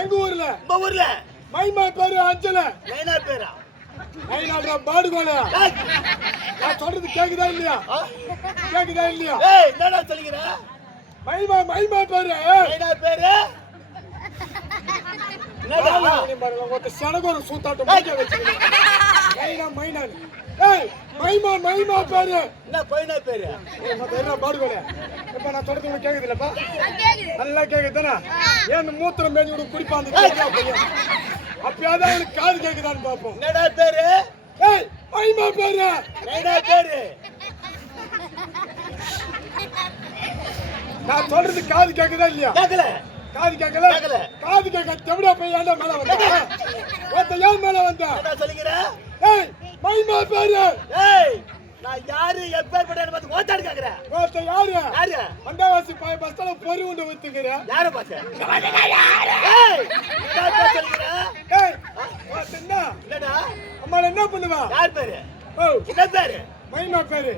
எங்க ஊர்ல மைமா பேரு அஞ்சல பாடுகோல நான் சொல்றது கேக்குதா இல்லையா என்னடா சொல்லுகிற மைமா பேரு சனகோர சூத்தாட்டம் மைமா பேரு என்ன பையனா பேரு பாடுகோல இப்ப நான் சொல்றது உங்களுக்கு கேக்குது இல்லப்பா நல்லா கேக்குதுதானே ஏன் மூத்திரம் பேசி விட குடிப்பாந்து அப்பயாவது அவனுக்கு காது கேக்குதான்னு பாப்போம் என்னடா பேரு மைமா பேரு என்னடா பேரு நான் சொல்றது காது கேக்குதா இல்லையா கேக்கல காது கேட்க தெவிடா போய் ஏன்டா மேல வந்த ஏன் மேல வந்த சொல்லுகிற மைமா பேரு நான் யாரு எப்பேற்பட்ட பார்த்து ஓத்தாடு கேக்குறேன் யாரு வந்தாவாசி பஸ்ல பொறி உண்டு ஊத்துக்கிற யாரை பார்த்து அம்மா என்ன பண்ணுவா யார் பேரு என்ன பேரு மைமா பேரு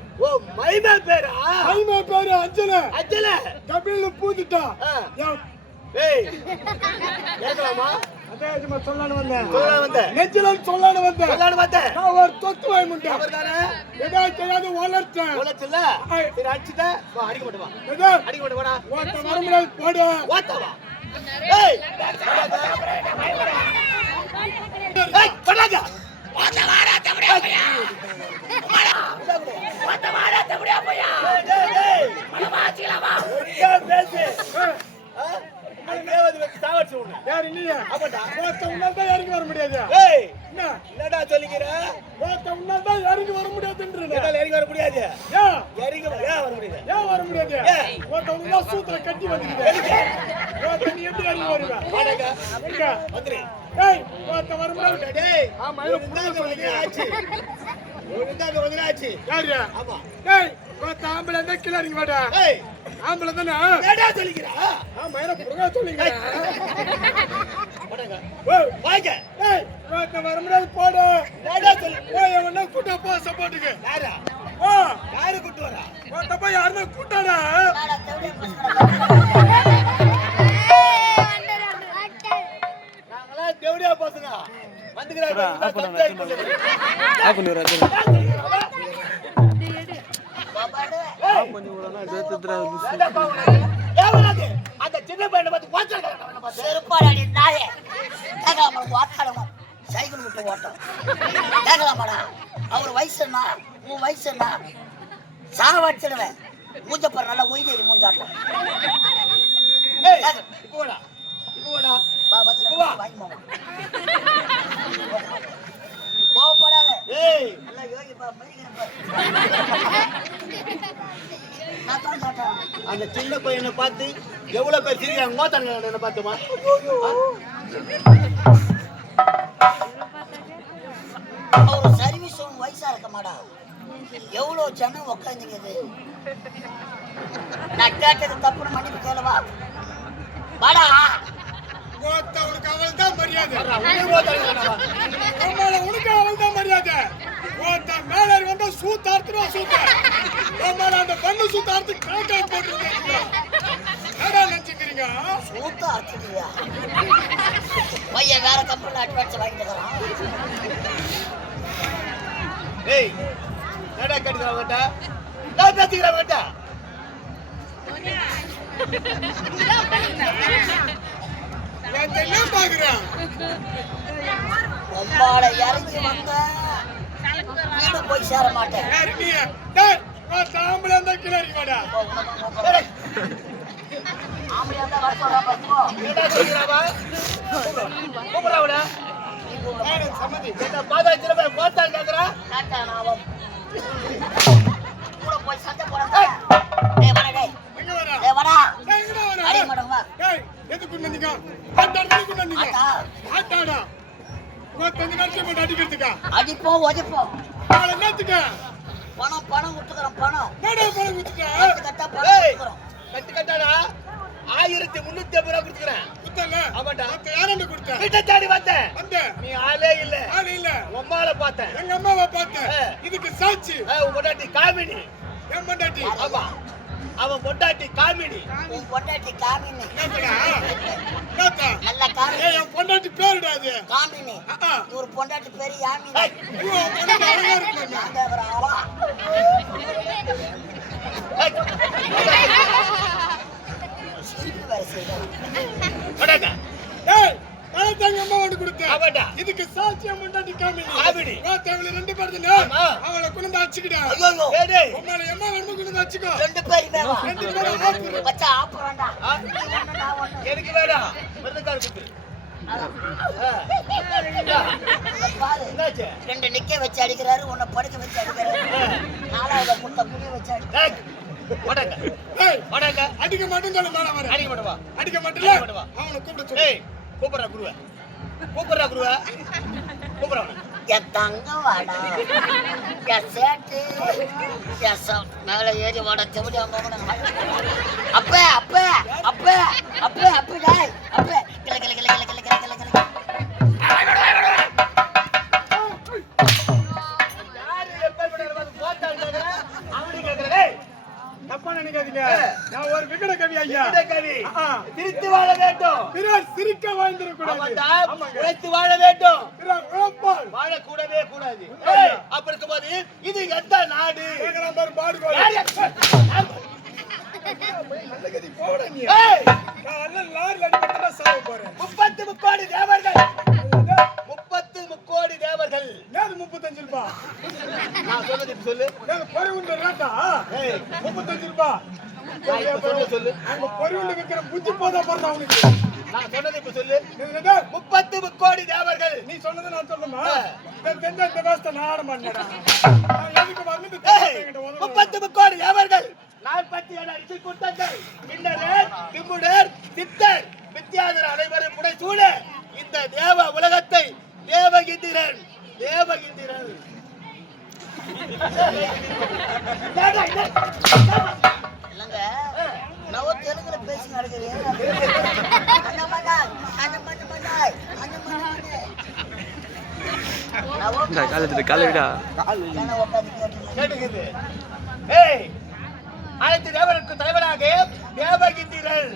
மைமா பேரா மைமா பேரு அஞ்சல கபில பூந்துட்டா சொல்லான்னு வந்தேன் நெஞ்சில சொல்லான்னு வந்தேன் நான் ஒரு தொத்து வாய் முண்டை ஏதாவது வளர்த்தேன் அடிச்சுட்ட அடிக்க மாட்டேன் வர முடியாது போடு இறங்கி வர முடியாது என்னடா சொல்லிக்கிற இறங்கி வர முடியாது இறங்கி வர முடியாது ஏன் வர முடியாது சூத்திர கட்டி வந்துருக்க நீ எப்படி இறங்கி வருவேன் ஆம்பளை இருந்தா கீழே இறங்கி மாட்டா ஆம்பளை தானே சொல்லிக்கிறேன் வர முடியாது போடு கூட்டா போ சப்போர்ட்டுக்கு யாரு கூட்டு வரா போய் யாருமே கூட்டாடா நாங்களாம் தேவடியா பசங்க அந்த சின்ன பையனை பார்த்து செருப்பாடி நாயே சைக்கிள் விட்டு ஓட்டம் கேட்கலாமாடா அவர் வயசு என்ன உன் வயசு என்ன சாவடிச்சிடுவேன் மூஞ்சப்பர் நல்லா ஒய்தேரி மூஞ்சாட்டம் கோவப்படாத நல்லா யோகிப்பா அந்த சின்ன பையனை பார்த்து எவ்வளவு பேர் சிரிக்கிறாங்க மோத்தாங்க பார்த்துமா அவரு சர்வீஸ் வயசா இருக்க மாட்டா எவ்வளவு ஜனம் உட்காந்துக்குது நான் கேட்டது தப்புன்னு மன்னிப்பு கேளவா வாடா உனக்கு அவள் தான் மரியாதை உனக்கு அவள் தான் மரியாதை மேல வந்தா சூத்தார்த்துனா சூத்த அந்த பண்ணு சூத்தார்த்து காக்கா போட்டு நினைச்சுக்கிறீங்க சூத்தா அடிச்சுக்கிறியா பையன் வேற கம்பெனி அட்வான்ஸ் வாங்கிட்டு தரான் ஏய் நடா கட்டிக்கிறவங்கட்ட நான் பேசிக்கிறவங்கட்ட என்ன பாக்குறேன் உம்மால இறங்கி வந்த வீடு போய் சேர மாட்டேன் ஆம்பளை இருந்தா கீழே வாடா. ஆம்பளையா இருந்தா வர சொல்றா பாத்துக்கோ. என்னடா சொல்றாவா? கூப்பிடுறாவடா. வாடா, சம்மதி. என்ன பாதாளத்துல போய் போட்டான் கேக்குறா? காட்டானா அவன். கூட போய் சண்டை போறாங்க. டேய் வாடா டேய். எங்க வாடா? டேய் வாடா. டேய், எங்கடா வாடா? அடி மாட்டோம் வா. டேய், எதுக்கு வந்தீங்க? எதுக்கு வந்தீங்க? ஆட்டா. ஆட்டாடா. உன் தங்க நாட்டுல போட்டு அடிக்கிறதுக்கா? அடிப்போம் ஒதிப்போம். நாளை என்னத்துக்கு? பணம் விட்டுக்கிறோம் பணம். என்னடா பணம் கொடுத்துட்ட? கட்டா பணம் ஏய், விட்டுக்கிறோம். கட்டு கட்டாடா 1350 ரூபா கொடுத்துக்கிறேன். குத்தல? ஆமாடா. மத்த யாரண்ட கொடுத்த? வீட்டை தேடி வந்தேன். அந்த நீ ஆளே இல்ல. ஆள் இல்ல. உம்மால பார்த்தேன். எங்க அம்மாவை பார்த்தேன். இதுக்கு சாட்சி உன் பொண்டாட்டி காமினி. என் பொண்டாட்டி. ஆமா, அவன் பொண்டாட்டி காமினி. உன் பொண்டாட்டி காமினி. என்னடா? என்னத்தா? நல்ல காமினி. ஏய், என் பொண்டாட்டி பேருடா அது. காமினி. ஆ. ஒரு பொண்டாட்டி பேரு யாமினி. ஏய், ஐயோ, உன் பொண்டாட்டி அழகா இருக்குமே. நான் கேக்குறேன் ஆளா. ஏய், சிரிப்பு வேற செய்யணும். பொண்டாட்டா. ஏய், பணத்தை எங்க அம்மா கொண்டு கொடுத்தேன். ஆமாடா. இதுக்கு சாட்சி என் பொண்டாட்டி காமினி. காமினி. தேவையில்ல 2 பேர் ஆமா. அவளை கொண்டு அடிச்சுக்கிட்டா. ஐயோ ஏய், டேய். உம்மால எம்மா வந்து கொண்டு அடிச்சுக்கோ. 2 பேருமே வா. 2 பேரும் ஆப்பு. வச்சா ஆப்புறான்டா. ஆ? நீ ஒண்ணு நான் ஒண்ணு. எனக்கு வேண்டாம். மருந்துக்கார குத்து. பாரு. என்னாச்சு? 2 நிக்க வச்சு அடிக்கிறாரு, உன்னை படுக்க வச்சு அடிக்கிறாரு. 4வது முட்டை புளி வச்சு அடிக்கிறாரு. ஏய், போடாங்க. ஏய், போடாங்க. அடிக்க மாட்டேன்னு சொல்ல மேல வர. அடிக்க மாட்டவா? அடிக்க மாட்டேல? அடிக்க மாட்டவா? அவனை கூப்பிட சொல்லு. ஏய், கூப்பிடுறா குருவ. கூப்பிடுறா குருவ. கூப்பிடுறா அவனை. என் தங்கம் வாடா. என் சேட்டு. மேல ஏறி வாடா செவடி அம்மா. அப்ப அப்ப அப்ப அப்ப அப்ப டாய் அப்ப கிள கிள கிள கிள கிள கிள கிள கிள. யாரு எப்பேற்பட்டவரை பார்த்து போட்டான்னு கேக்குற? அவனுக்கு கேக்குற. டேய், தப்பா நினைக்காதீங்க. நான் ஒரு விகட கவி ஐயா. விட கவி. ஆ. சிரித்து வாழ வேண்டும். பிறர் சிரிக்க வாழ்ந்திடக்கூடாது. ஆமாண்டா, ஆமாங்க. உழைத்து வாழ வேண்டும். பிறர் உழைப்பால் வாழக்கூடவே கூடாது. ஏய், அப்ப இருக்கும்போது இது எந்த நாடு? கேக்குறான் பாரு, பாடுகோல. யார் யார்? நல்ல கதி போடா நீ. ஏய், நான் எல்லாம் லாரில அடிபட்டா சாவ போறேன். 30 முக்கோடி தேவர்கள். 30 முக்கோடி தேவர்கள். ஏது 35 ரூபாய்? நான் சொன்னது இப்ப சொல்லு. ஏது பொறி உண்ட ரேட்டா? ஏய், 35 ரூபாய். நான் இப்ப சொன்னது சொல்லு. அங்க பொறி உண்ட விக்கிற புத்தி போதா பாருடா அவனுக்கு. நான் சொன்னது இப்ப சொல்லு. என்னது? 30 முக்கோடி தேவர்கள். நீ சொன்னதை நான் சொல்லணுமா? தெரிஞ்ச இந்த வேஸ்ட நான் ஆட மாட்டேன்டா. நான் எதுக்கு வந்து ஏய், 30 முக்கோடி தேவர்கள். 47 அரிசி கூட்டங்கள். கிண்ணறர், கிம்புடர், சித்தர், வித்யாதர் அனைவரும் புடைசூழ இந்த தேவ உலகத்தை தேவகிந்திரன் தேவகிந்திரன். இல்லங்க நவ தெலுங்குல பேசி நடக்குது. அந்த மண்டாய் அந்த மண்டாய் அந்த மண்டாய். நவ காலை விடா என்ன உட்கார்ந்து கேட்டீங்க? கேட்டுக்குது. ஏய், அனைத்து தேவருக்கு தலைவனாக தேவகிந்திரன்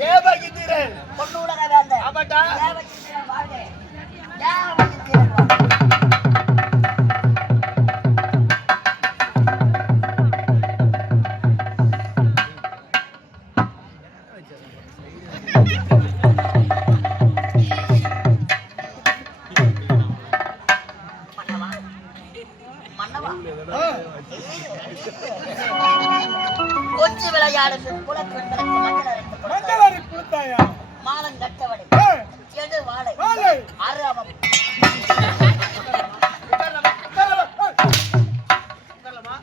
தேவகிந்திரன். பொண்ணு உலக வேந்த. ஆமாட்டா. தேவகிந்திரன் வாழ்க. தேவகிந்திரன் வாழ்க. மன்னவா கொஞ்சம் விளையாடுது புல பெண்களுக்கு மஞ்சள் அரை கொடுத்தாயா? மாலம் கட்டவனை ஏய், செடு வாழை வாழை. அரவம்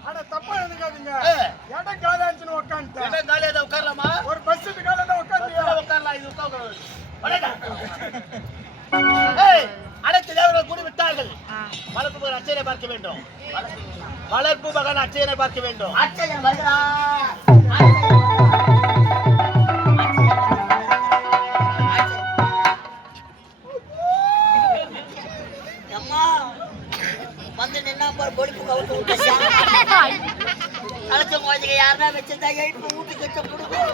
அட தப்பா நினைக்காதீங்க. ஏய். இடம் காலியாச்சுன்னு உட்காந்துட்டேன். என்ன காலையில தான் உட்காரலாமா? ஒரு பஸ் சீட்டு காலையில உட்காந்தியா? உட்காரலாம். இது உட்கார. ஏய், அனைத்து தேவர்கள் கூடி விட்டார்கள். வளர்ப்பு மகன் அச்சயனை பார்க்க வேண்டும். வளர்ப்பு மகன் அச்சயனை பார்க்க வேண்டும். அச்சயன் வருகிறார். அம்மா வந்து நின்னா பாரு பொடிப்பு கவுத்து விட்டு அழைச்ச குழந்தைங்க யாருன்னா வச்சிருந்தா எழுப்பு வீட்டு கட்ட கொடுக்கும்.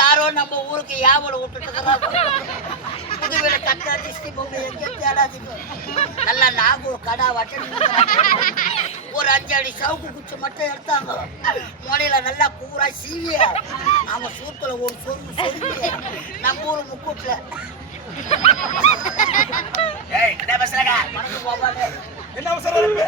யாரோ நம்ம ஊருக்கு யாவலை விட்டுட்டு புதுவில கட்ட திருஷ்டி பொம்மை எங்கே தேடாதீங்க. நல்லா நாகூர் கடா வட்டன் ஒரு 5 அடி சவுக்கு குச்சி மட்டும் எடுத்தாங்க. மொழியில நல்லா கூறா சீவிய அவன் சூத்துல ஒரு சொருவு சொருவி நம்ம ஊர் முக்கூட்டுல என்ன அவசரம் இருக்கு?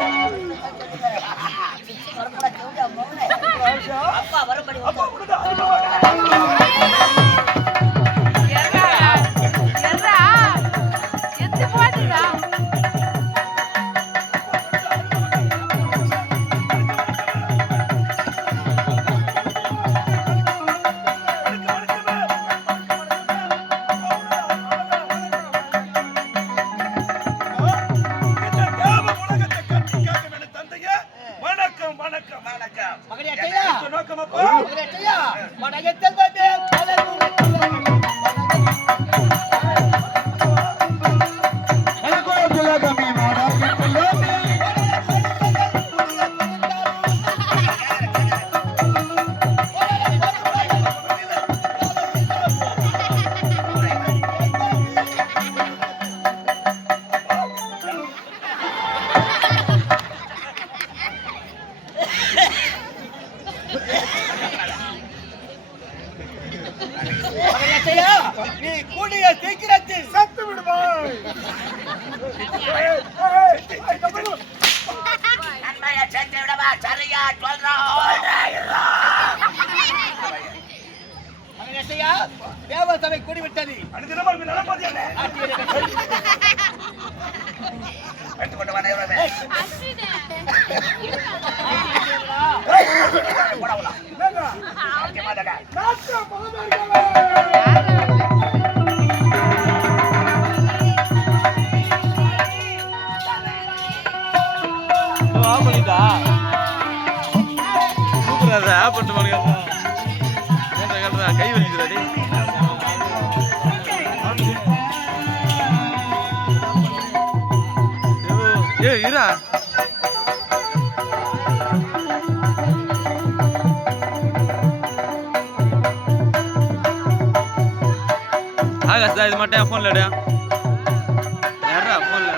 மகனே அச்சையா நோக்கமாப்பா மகனே அச்சையா வடகத்தில் வந்து நீ கூடிய சீக்கிரத்தில் சத்து விடுவாய் நன்மையை சேர்த்து விடவா சரியா சொல்றான் மகனே அச்சையா தேவசபை கூடிவிட்டது அனுதினமா நடப்பதில்லை எடுத்துக்கொண்டு வர இவரே கை வலிக்குதுடா ஏ இரா ஆகாஷ் இது மட்டும் என் ஃபோன்ல யாரா ஃபோன்ல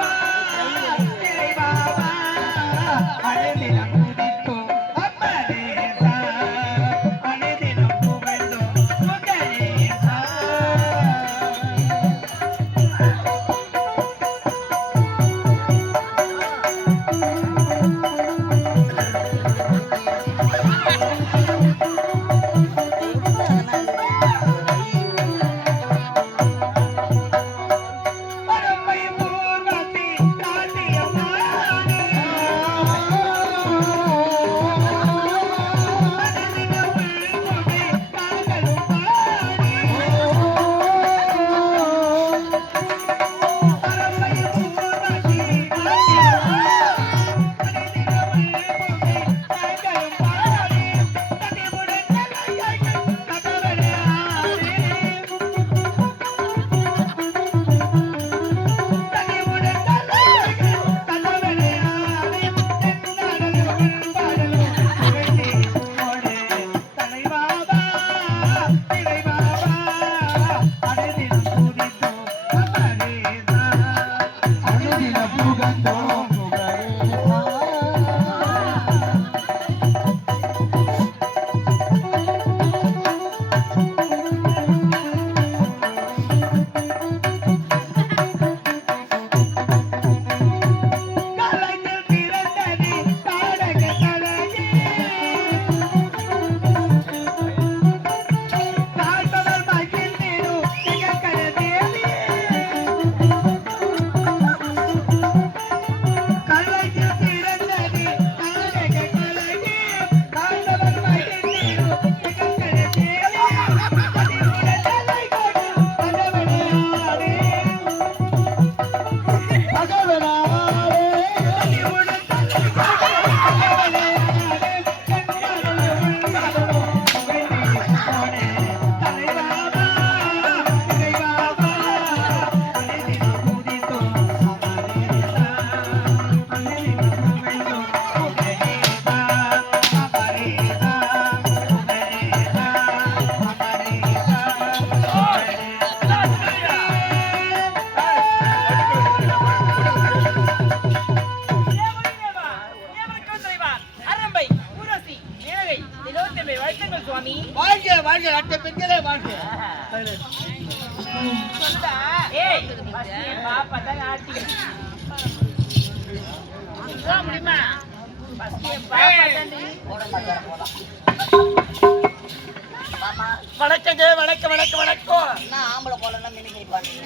வணக்கங்க வணக்கம் வணக்கம் வணக்கம் நான் ஆம்பளை போலன்னா மினிக்கி பாருங்க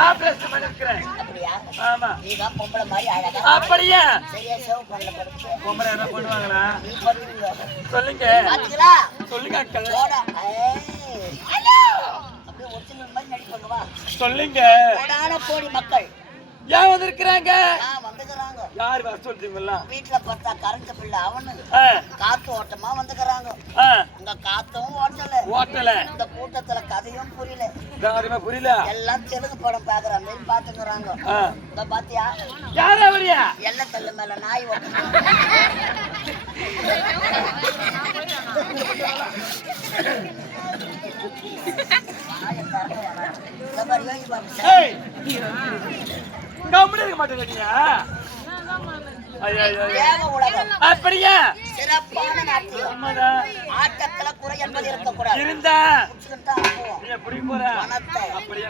ஆபரேஷன் பண்ணிருக்கேன் அப்படியா ஆமா நீதான் பொம்பளை மாதிரி அழகா அப்படியே சரியா சேவ் பண்ணல படுத்து பொம்பளை என்ன பண்ணுவாங்களா நீ பண்ணுவீங்க சொல்லுங்க பாத்தீங்களா சொல்லுங்க அக்கா போடா ஹலோ அப்படியே ஒரிஜினல் மாதிரி நடிப்பாங்க வா சொல்லுங்க போடான போடி மக்கள் ஏன் வந்திருக்கிறாங்க? வந்துக்கிறாங்க. யார் வர சொல்றீங்களா? வீட்டுல பார்த்தா கரண்ட் பில் அவனு காத்து ஓட்டமா வந்துக்கிறாங்க. இந்த காத்தும் ஓட்டல. இந்த கூட்டத்துல கதையும் புரியல. புரியல. எல்லாம் தெலுங்கு படம் பாக்குற மாதிரி பாத்துக்கிறாங்க. இந்த பாத்தியா யார அவரியா? எல்ல கல்லு மேல நாய் ஓட்டணும். அப்படியா? சிறப்பான நாட்டியம். ஆட்டத்துல குறை என்பது இருக்கக்கூடாது. இருந்தா பணத்தை அப்படியா?